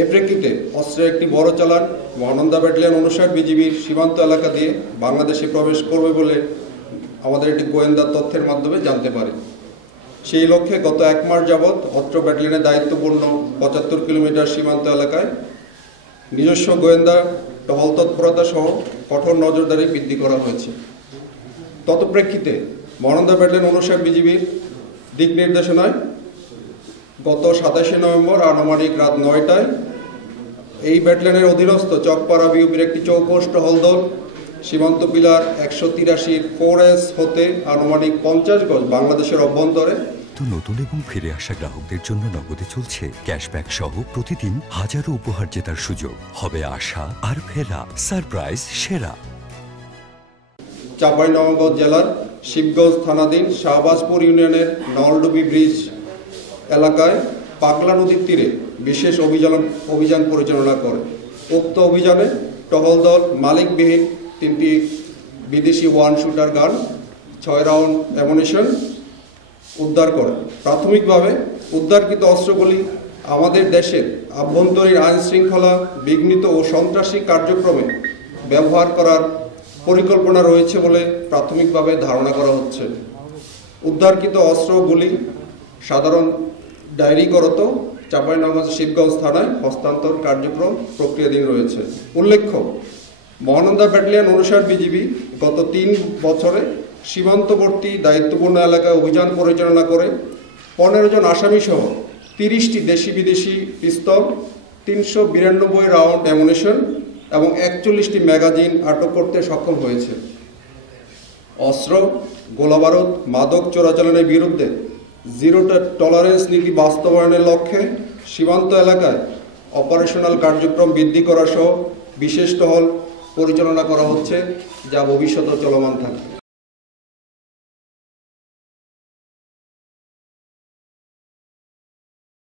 এ প্রেক্ষিতে অস্ত্রের একটি বড় চালান মহানন্দা ব্যাটালিয়ন 59 বিজিবির সীমান্ত এলাকা দিয়ে বাংলাদেশে প্রবেশ করবে বলে আমাদের একটি গোয়েন্দা তথ্যের মাধ্যমে জানতে পারি। সেই লক্ষ্যে গত 1 মাস যাবৎ অত্র ব্যাটালিয়নের দায়িত্বপূর্ণ 75 কিলোমিটার সীমান্ত এলাকায় নিজস্ব গোয়েন্দা টহল তৎপরতা সহ কঠোর নজরদারি বৃদ্ধি করা হয়েছে। তৎপ্রেক্ষিতে মহানন্দা ব্যাটালিয়ন 59 বিজিবির দিক নির্দেশনায় গত 27 নভেম্বর আনুমানিক রাত 9টায় এই ব্যাটালিয়নের অধীনস্থ চকপাড়া বিউপির একটি চৌকস টহল দল সীমান্ত পিলার 183 4S হতে আনুমানিক 50 গজ বাংলাদেশের অভ্যন্তরে নতুন এবং ফিরে আসা গ্রাহকদের জন্য নগদে চলছে ক্যাশব্যাক সহ প্রতিদিন হাজারো উপহার জেতার সুযোগ। হবে আশা আর ফেরা সারপ্রাইজ সেরা। চাঁপাইনবাবগঞ্জ জেলার শিবগঞ্জ থানাধীন শাহবাজপুর ইউনিয়নের নলডুবি ব্রিজ এলাকায় পাগলা নদীর তীরে বিশেষ অভিযান পরিচালনা করে। উক্ত অভিযানে টহল দল মালিকবিহীন 3টি বিদেশি 1 শুটার গান 6 রাউন্ড অ্যামুনিশন উদ্ধার করে। প্রাথমিকভাবে উদ্ধারকৃত অস্ত্রগুলি আমাদের দেশের আভ্যন্তরীণ আইন শৃঙ্খলা বিঘ্নিত ও সন্ত্রাসী কার্যক্রমে ব্যবহার করার পরিকল্পনা রয়েছে বলে প্রাথমিকভাবে ধারণা করা হচ্ছে। উদ্ধারকৃত অস্ত্রগুলি সাধারণ ডায়েরিকরত চাঁপাইনবাবগঞ্জ শিবগঞ্জ থানায় হস্তান্তর কার্যক্রম প্রক্রিয়াধীন রয়েছে। উল্লেখ্য, মহানন্দা ব্যাটালিয়ন 59 বিজিবি গত 3 বছরে সীমান্তবর্তী দায়িত্বপূর্ণ এলাকায় অভিযান পরিচালনা করে 15 জন আসামি সহ 30টি দেশি বিদেশি পিস্তল, 392 রাউন্ড অ্যামুনিশন এবং 41টি ম্যাগাজিন আটক করতে সক্ষম হয়েছে। অস্ত্র, গোলাবারুদ, মাদক চোরাচালানের বিরুদ্ধে জিরো টলারেন্স নীতি বাস্তবায়নের লক্ষ্যে সীমান্ত এলাকায় অপারেশনাল কার্যক্রম বৃদ্ধি করা সহ বিশেষ টহল পরিচালনা করা হচ্ছে, যা ভবিষ্যতেও চলমান থাকবে।